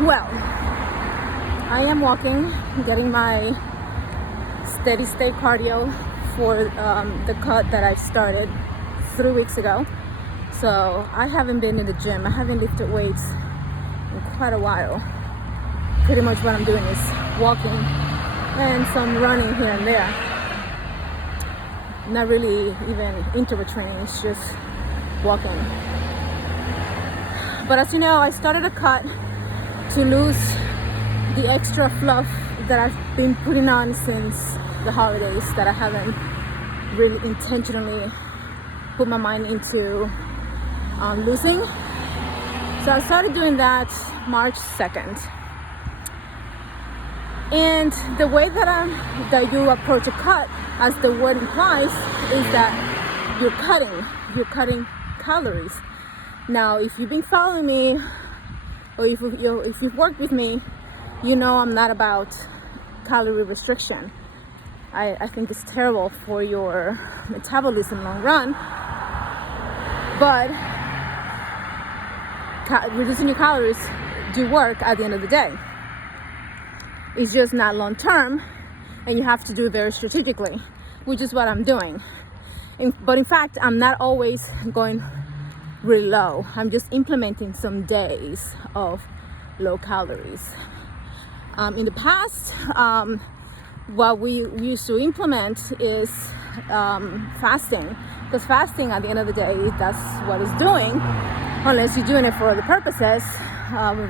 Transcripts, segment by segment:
Well, I am walking, getting my steady state cardio for the cut that I started 3 weeks ago. So I haven't been in the gym. I haven't lifted weights in quite a while. Pretty much what I'm doing is walking and some running here and there. Not really even interval training, it's just walking. But as you know, I started a cut to lose the extra fluff that I've been putting on since the holidays that I haven't really intentionally put my mind into losing. So I started doing that March 2nd. And the way that you approach a cut, as the word implies, is that you're cutting calories. Now, if you've been following me, or if you've worked with me, you know I'm not about calorie restriction. I think it's terrible for your metabolism long run, but reducing your calories do work at the end of the day. It's just not long term, and you have to do it very strategically, which is what I'm doing. But in fact, I'm not always going really low. I'm just implementing some days of low calories. In the past, what we used to implement is fasting, because fasting at the end of the day, that's what it's doing, unless you're doing it for other purposes.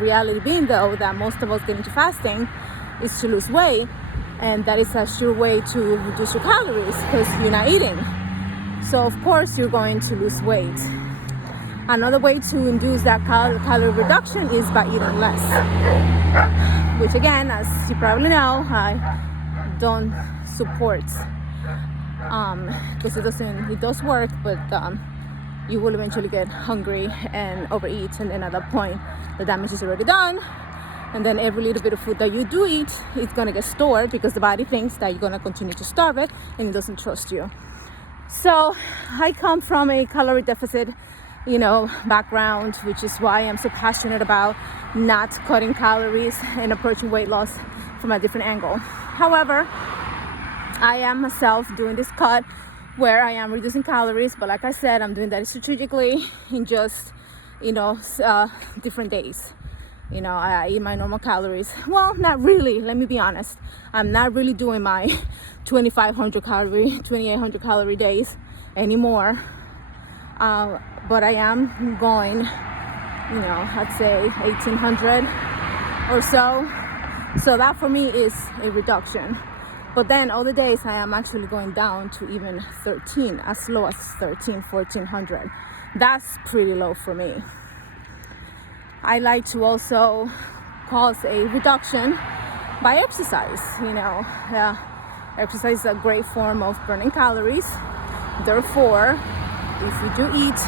Reality being, though, that most of us get into fasting is to lose weight, and that is a sure way to reduce your calories because you're not eating. So of course you're going to lose weight. Another way to induce that calorie reduction is by eating less, which again, as you probably know, I don't support, because it does work, but you will eventually get hungry and overeat, and then at that point the damage is already done. And then every little bit of food that you do eat is gonna get stored because the body thinks that you're gonna continue to starve it, and it doesn't trust you. So I come from a calorie deficit, background, which is why I'm so passionate about not cutting calories and approaching weight loss from a different angle. However, I am myself doing this cut where I am reducing calories, but like I said, I'm doing that strategically in just, different days. I eat my normal calories. Well, not really, let me be honest. I'm not really doing my 2,500 calorie, 2,800 calorie days anymore. But I am going, I'd say 1,800 or so. So that for me is a reduction. But then other days I am actually going down to even 13, as low as 1,400. That's pretty low for me. I like to also cause a reduction by exercise. Exercise is a great form of burning calories. Therefore, if you do eat,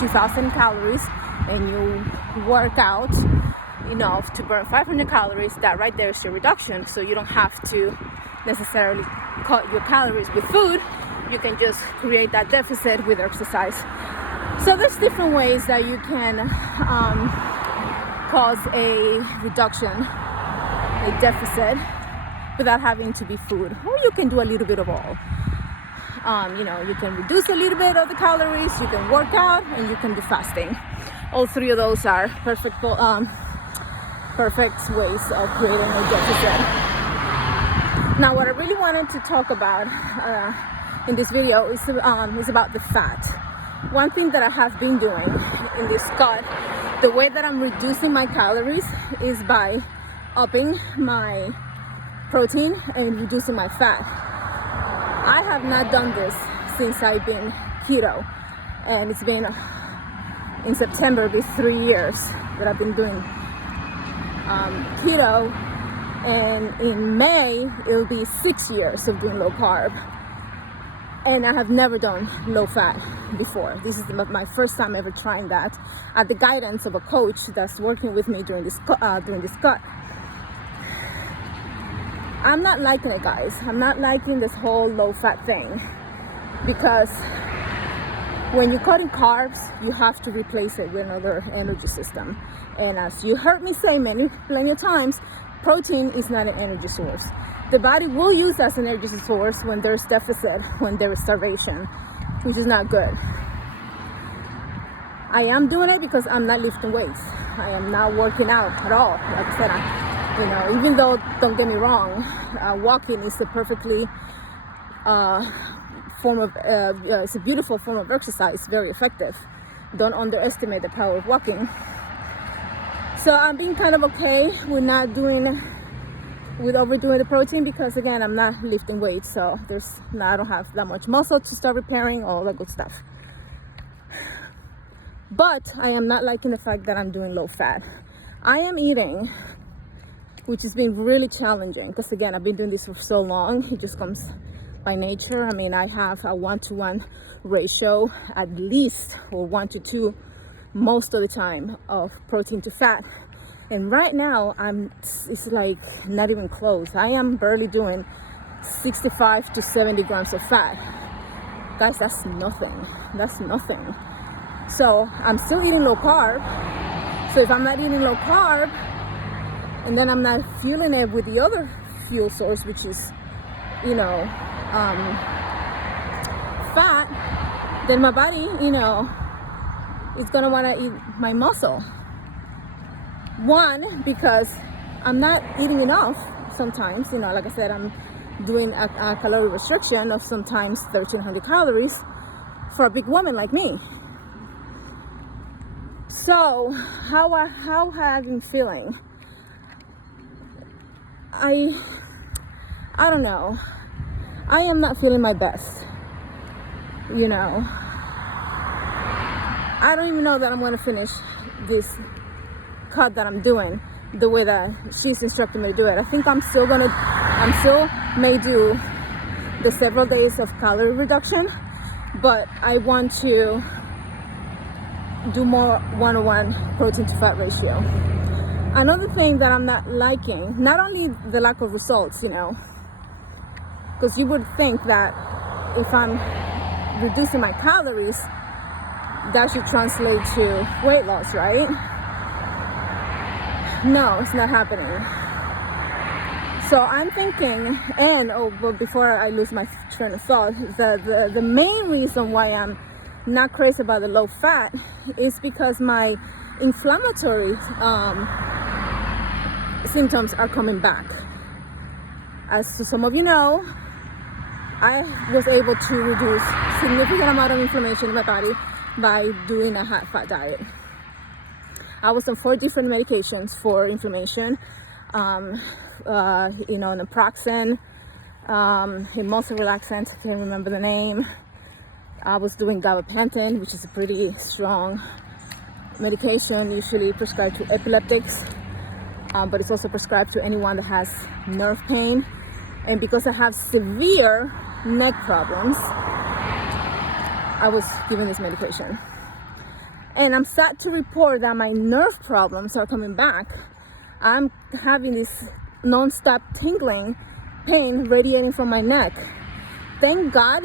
2,000 calories and you work out enough to burn 500 calories, that right there is your reduction. So you don't have to necessarily cut your calories with food. You can just create that deficit with exercise. So there's different ways that you can cause a reduction, a deficit, without having to be food. Or you can do a little bit of all. You can reduce a little bit of the calories, you can work out, and you can do fasting. All three of those are perfect ways of creating a deficit. Now, what I really wanted to talk about in this video is about the fat. One thing that I have been doing in this cut, the way that I'm reducing my calories is by upping my protein and reducing my fat. I have not done this since I've been keto, and it's been in September, it'll be 3 years that I've been doing keto, and in May it'll be 6 years of doing low carb. And I have never done low fat before. This is my first time ever trying that at the guidance of a coach that's working with me during this cut. I'm not liking it, guys. I'm not liking this whole low fat thing, because when you're cutting carbs, you have to replace it with another energy system. And as you heard me say plenty of times, protein is not an energy source. The body will use as an energy source when there's deficit, when there is starvation, which is not good. I am doing it because I'm not lifting weights. I am not working out at all. Like I said, even though, don't get me wrong, walking is a perfectly it's a beautiful form of exercise, very effective. Don't underestimate the power of walking. So I'm being kind of okay with overdoing the protein because, again, I'm not lifting weights, so I don't have that much muscle to start repairing, all that good stuff. But I am not liking the fact that I'm doing low fat. I am eating, which has been really challenging because, again, I've been doing this for so long. It just comes by nature. I mean, I have a 1-to-1 ratio at least, or 1-to-2 most of the time, of protein to fat. And right now, it's like not even close. I am barely doing 65 to 70 grams of fat. Guys, that's nothing. That's nothing. So I'm still eating low carb. So if I'm not eating low carb, and then I'm not fueling it with the other fuel source, which is, fat, then my body, is gonna wanna eat my muscle. One, because I'm not eating enough sometimes, like I said, I'm doing a calorie restriction of sometimes 1,300 calories for a big woman like me. So how have I been feeling? I don't know. I am not feeling my best. I don't even know that I'm going to finish this cut that I'm doing the way that she's instructed me to do it. I think I'm still may do the several days of calorie reduction, but I want to do more 1-to-1 protein to fat ratio. Another thing that I'm not liking, not only the lack of results, because you would think that if I'm reducing my calories, that should translate to weight loss, right? No, it's not happening. So I'm thinking, but before I lose my train of thought, the main reason why I'm not crazy about the low fat is because my inflammatory symptoms are coming back. As some of you know, I was able to reduce significant amount of inflammation in my body by doing a high fat diet. I was on 4 different medications for inflammation, naproxen, a muscle relaxant, I can't remember the name. I was doing gabapentin, which is a pretty strong medication, usually prescribed to epileptics, but it's also prescribed to anyone that has nerve pain. And because I have severe neck problems, I was given this medication. And I'm sad to report that my nerve problems are coming back. I'm having this non-stop tingling pain radiating from my neck. Thank God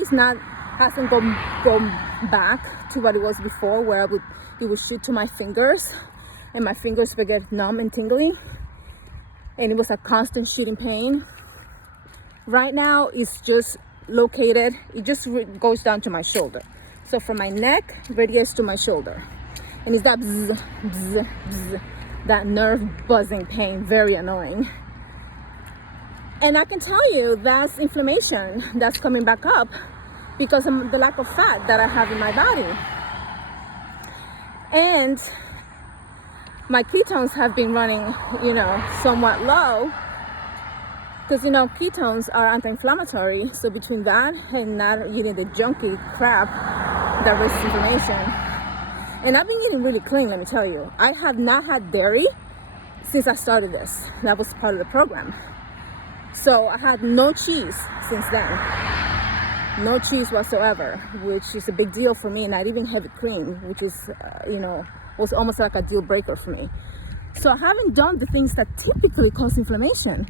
hasn't gone back to what it was before, where it would shoot to my fingers and my fingers would get numb and tingly, and it was a constant shooting pain. Right now it's just located, it just goes down to my shoulder. So from my neck radiates to my shoulder, and it's that bzz, bzz, bzz, that nerve buzzing pain, very annoying. And I can tell you that's inflammation that's coming back up because of the lack of fat that I have in my body. And my ketones have been running, somewhat low, because ketones are anti-inflammatory. So between that and not eating the junky crap that raises inflammation, and I've been eating really clean, let me tell you. I have not had dairy since I started this. That was part of the program. So I had no cheese since then. No cheese whatsoever, which is a big deal for me. Not even heavy cream, which is, was almost like a deal breaker for me. So I haven't done the things that typically cause inflammation.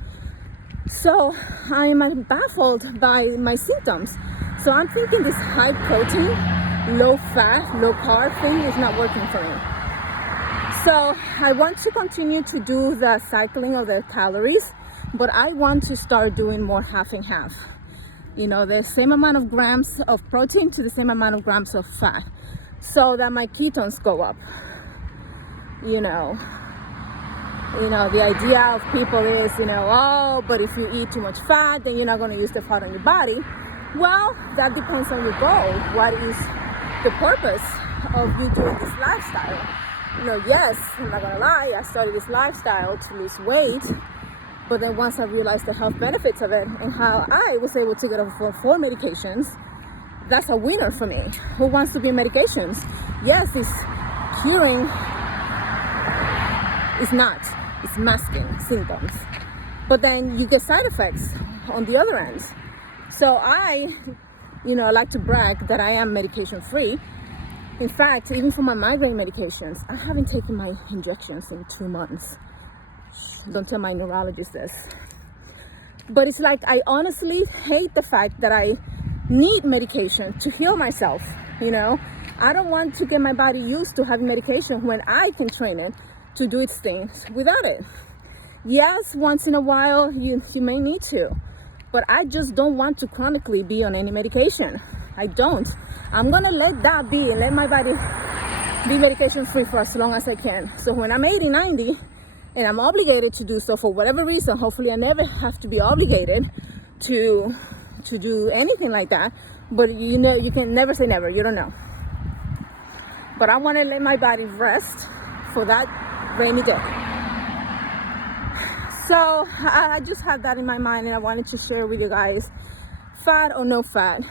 So I'm baffled by my symptoms. So I'm thinking this high protein, low fat, low carb thing is not working for me. So I want to continue to do the cycling of the calories, but I want to start doing more half and half. You know, the same amount of grams of protein to the same amount of grams of fat, so that my ketones go up. You know, the idea of people is, oh, but if you eat too much fat, then you're not going to use the fat on your body. Well, that depends on your goal. What is the purpose of you doing this lifestyle? Yes, I'm not gonna lie, I started this lifestyle to lose weight, but then once I realized the health benefits of it and how I was able to get off of 4 medications, that's a winner for me. Who wants to be on medications? Yes, it's curing, it's not, it's masking symptoms, but then you get side effects on the other end. So I like to brag that I am medication free. In fact, even for my migraine medications, I haven't taken my injections in 2 months. Don't tell my neurologist this. But it's like, I honestly hate the fact that I need medication to heal myself, I don't want to get my body used to having medication when I can train it to do its things without it. Yes, once in a while you may need to, but I just don't want to chronically be on any medication. I don't. I'm gonna let that be and let my body be medication free for as long as I can. So when I'm 80, 90, and I'm obligated to do so for whatever reason, hopefully I never have to be obligated to do anything like that. But you can never say never, you don't know. But I wanna let my body rest for that rainy day. So I just had that in my mind and I wanted to share with you guys, fat or no fat.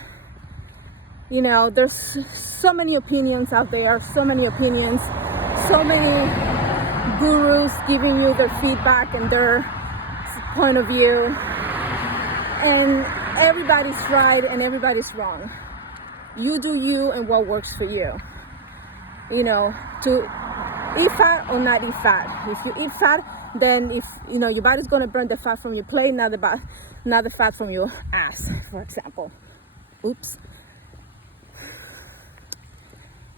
There's so many opinions out there, so many gurus giving you their feedback and their point of view. And everybody's right and everybody's wrong. You do you and what works for you. To eat fat or not eat fat. If you eat fat, then your body's going to burn the fat from your plate, not the fat from your ass, for example. Oops.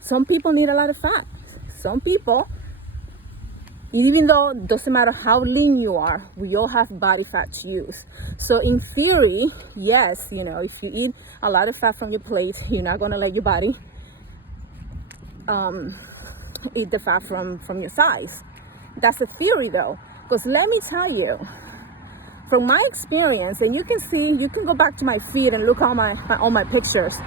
Some people need a lot of fat. Some people, even though it doesn't matter how lean you are, we all have body fat to use. So in theory, yes, if you eat a lot of fat from your plate, you're not going to let your body eat the fat from your thighs. That's a theory though, because let me tell you, from my experience, and you can go back to my feed and look at all my pictures.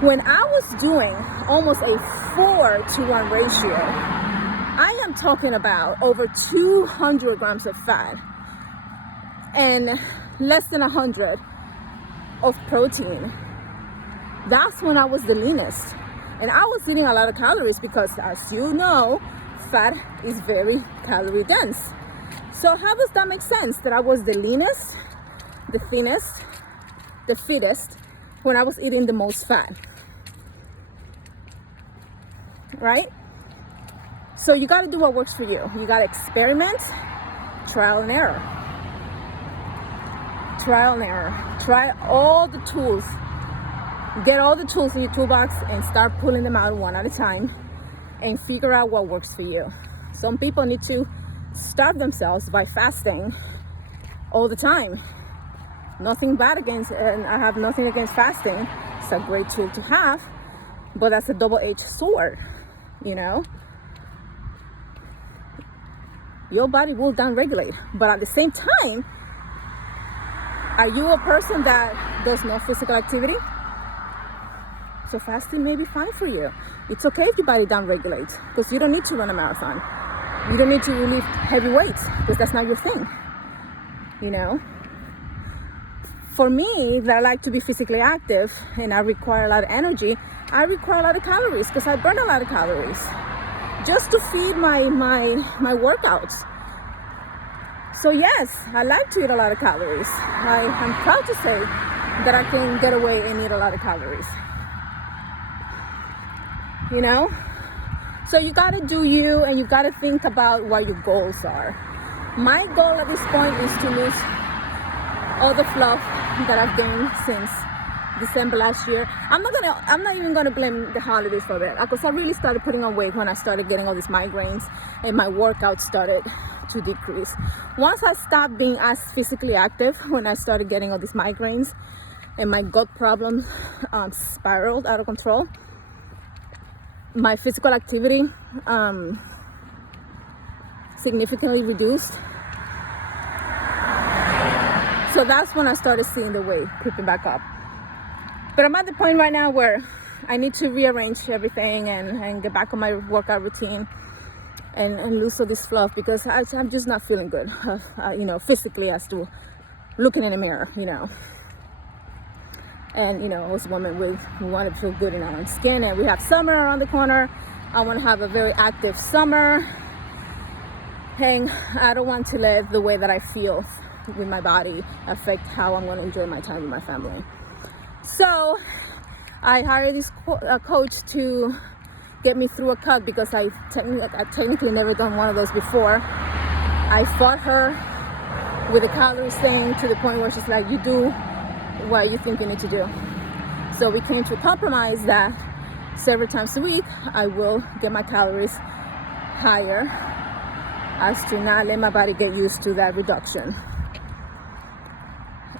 When I was doing almost a 4-to-1 ratio, I am talking about over 200 grams of fat and less than 100 of protein. That's when I was the leanest. And I was eating a lot of calories because, as you know, fat is very calorie dense. So how does that make sense that I was the leanest, the thinnest, the fittest when I was eating the most fat? Right? So you got to do what works for you. You got to experiment, trial and error. Try all the tools. Get all the tools in your toolbox and start pulling them out one at a time and figure out what works for you. Some people need to starve themselves by fasting all the time. Nothing bad against, and I have nothing against fasting. It's a great tool to have, but that's a double-edged sword, Your body will down-regulate, but at the same time, are you a person that does no physical activity? So fasting may be fine for you. It's okay if your body down-regulates, because you don't need to run a marathon. You don't need to lift heavy weights, because that's not your thing, For me, that I like to be physically active and I require a lot of energy, I require a lot of calories because I burn a lot of calories just to feed my workouts. So yes, I like to eat a lot of calories. I'm proud to say that I can get away and eat a lot of calories. So you gotta do you, and you gotta think about what your goals are. My goal at this point is to lose all the fluff that I've gained since December last year. I'm not even gonna blame the holidays for that, because I really started putting on weight when I started getting all these migraines and my workout started to decrease. Once I stopped being as physically active, when I started getting all these migraines and my gut problems spiraled out of control, my physical activity significantly reduced. So that's when I started seeing the weight creeping back up. But I'm at the point right now where I need to rearrange everything and get back on my workout routine and lose all this fluff, because I'm just not feeling good, physically, as to looking in the mirror, And, as a woman, we want to feel good in our own skin, and we have summer around the corner. I want to have a very active summer, and I don't want to let the way that I feel with my body affect how I'm going to enjoy my time with my family. So I hired this coach to get me through a cut, because I technically never done one of those before. I fought her with the calories thing to the point where she's like, you do what you think you need to do. So we came to a compromise that several times a week I will get my calories higher, as to not let my body get used to that reduction.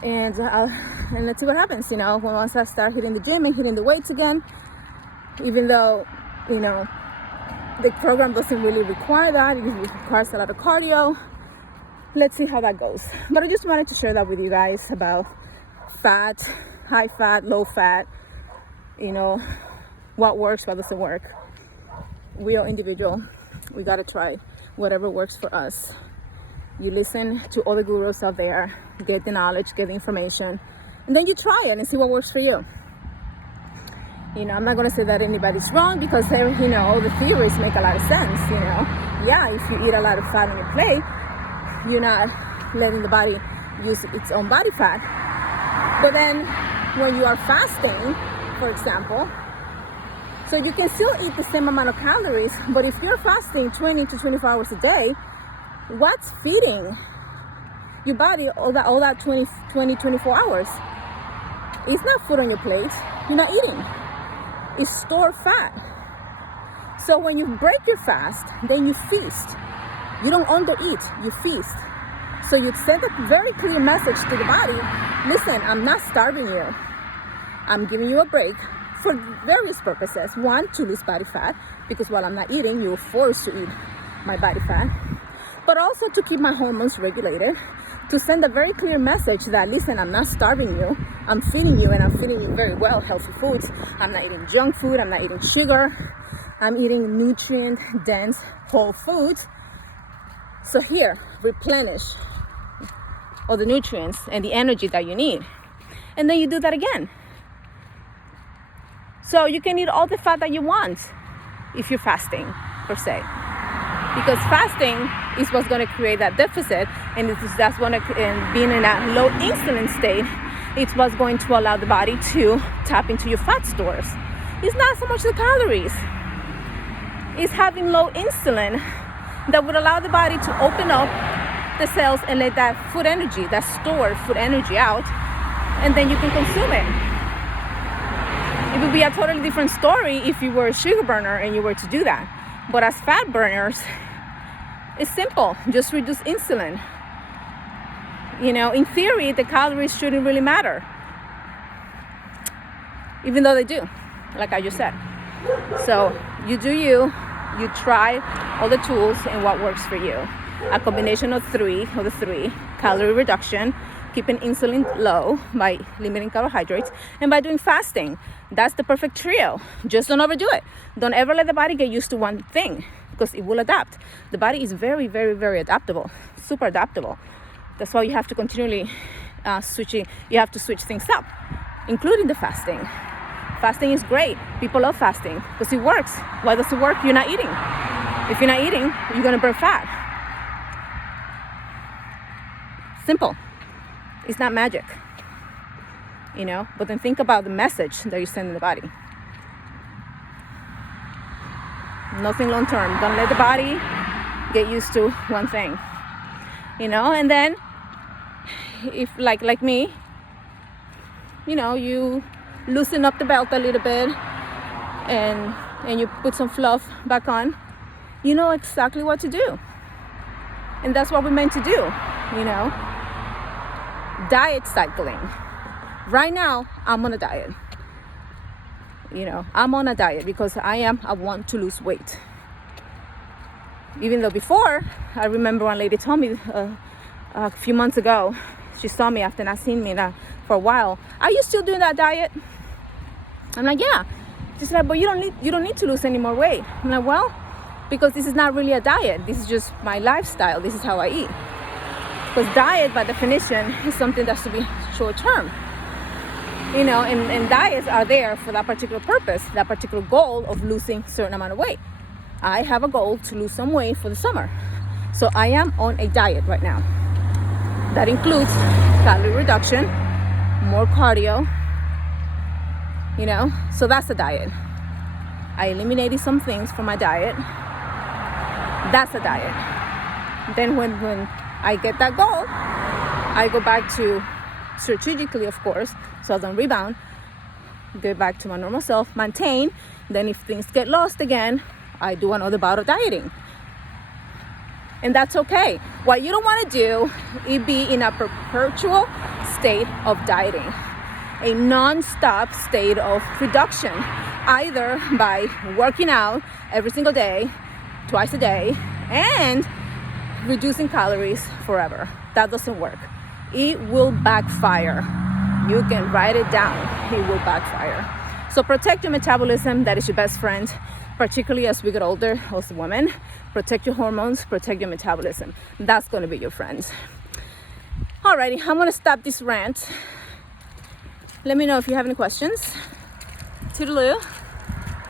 And let's see what happens, once I start hitting the gym and hitting the weights again, even though, the program doesn't really require that. It requires a lot of cardio. Let's see how that goes. But I just wanted to share that with you guys about fat, high fat, low fat, what works, what doesn't work. We are individual. We got to try whatever works for us. You listen to all the gurus out there, get the knowledge, get the information, and then you try it and see what works for you. I'm not going to say that anybody's wrong, because all the theories make a lot of sense. Yeah, if you eat a lot of fat on your plate, you're not letting the body use its own body fat. But then when you are fasting, for example, so you can still eat the same amount of calories, but if you're fasting 20 to 24 hours a day, what's feeding your body all that 20, 24 hours? It's not food on your plate. You're not eating. It's stored fat. So when you break your fast, then you feast. You don't undereat, you feast. So you send a very clear message to the body: listen, I'm not starving you. I'm giving you a break for various purposes. One, to lose body fat, because while I'm not eating, you're forced to eat my body fat. But also to keep my hormones regulated, to send a very clear message that, listen, I'm not starving you. I'm feeding you, and I'm feeding you very well, healthy foods. I'm not eating junk food. I'm not eating sugar. I'm eating nutrient-dense whole foods. So here, replenish all the nutrients and the energy that you need. And then you do that again. So you can eat all the fat that you want if you're fasting, per se. Because fasting is what's going to create that deficit, and that's going to, and being in that low insulin state, it's what's going to allow the body to tap into your fat stores. It's not so much the calories. It's having low insulin that would allow the body to open up the cells and let that food energy, that stored food energy out, and then you can consume it. It would be a totally different story if you were a sugar burner and you were to do that. But as fat burners, it's simple. Just reduce insulin. In theory, the calories shouldn't really matter. Even though they do, like I just said. So you do you try all the tools and what works for you. A combination of the three: calorie reduction, keeping insulin low by limiting carbohydrates, and by doing fasting. That's the perfect trio. Just don't overdo it. Don't ever let the body get used to one thing, because it will adapt. The body is very, very, very adaptable, super adaptable. That's why you have to continually you have to switch things up, including the fasting. Fasting is great. People love fasting because it works. Why does it work? You're not eating. If you're not eating, you're going to burn fat. Simple. It's not magic. But then think about the message that you send in the body. Nothing long term. Don't let the body get used to one thing. And then if like me, you loosen up the belt a little bit, and you put some fluff back on, you know exactly what to do. And that's what we're meant to do, you know. Diet cycling. Right now, I'm on a diet. You know, I'm on a diet because I want to lose weight. Even though before, I remember one lady told me a few months ago, she saw me after not seeing me for a while. Are you still doing that diet? I'm like, yeah. She's like, but you don't need to lose any more weight. I'm like, well, because this is not really a diet. This is just my lifestyle. This is how I eat. Because diet, by definition, is something that's to be short term. You know, and diets are there for that particular purpose, that particular goal of losing a certain amount of weight. I have a goal to lose some weight for the summer. So I am on a diet right now. That includes calorie reduction, more cardio, you know, so that's a diet. I eliminated some things from my diet. That's a diet. Then when I get that goal, I go back to, strategically of course, so I don't rebound, get back to my normal self, maintain. Then if things get lost again, I do another bout of dieting. And that's okay. What you don't want to do is be in a perpetual state of dieting, a non-stop state of reduction, either by working out every single day, twice a day, and reducing calories forever. That doesn't work. It will backfire. You can write it down. It will backfire. So protect your metabolism. That is your best friend, particularly as we get older as women. Protect your hormones, protect your metabolism. That's going to be your friends. Alrighty, I'm going to stop this rant. Let me know if you have any questions. Toodaloo.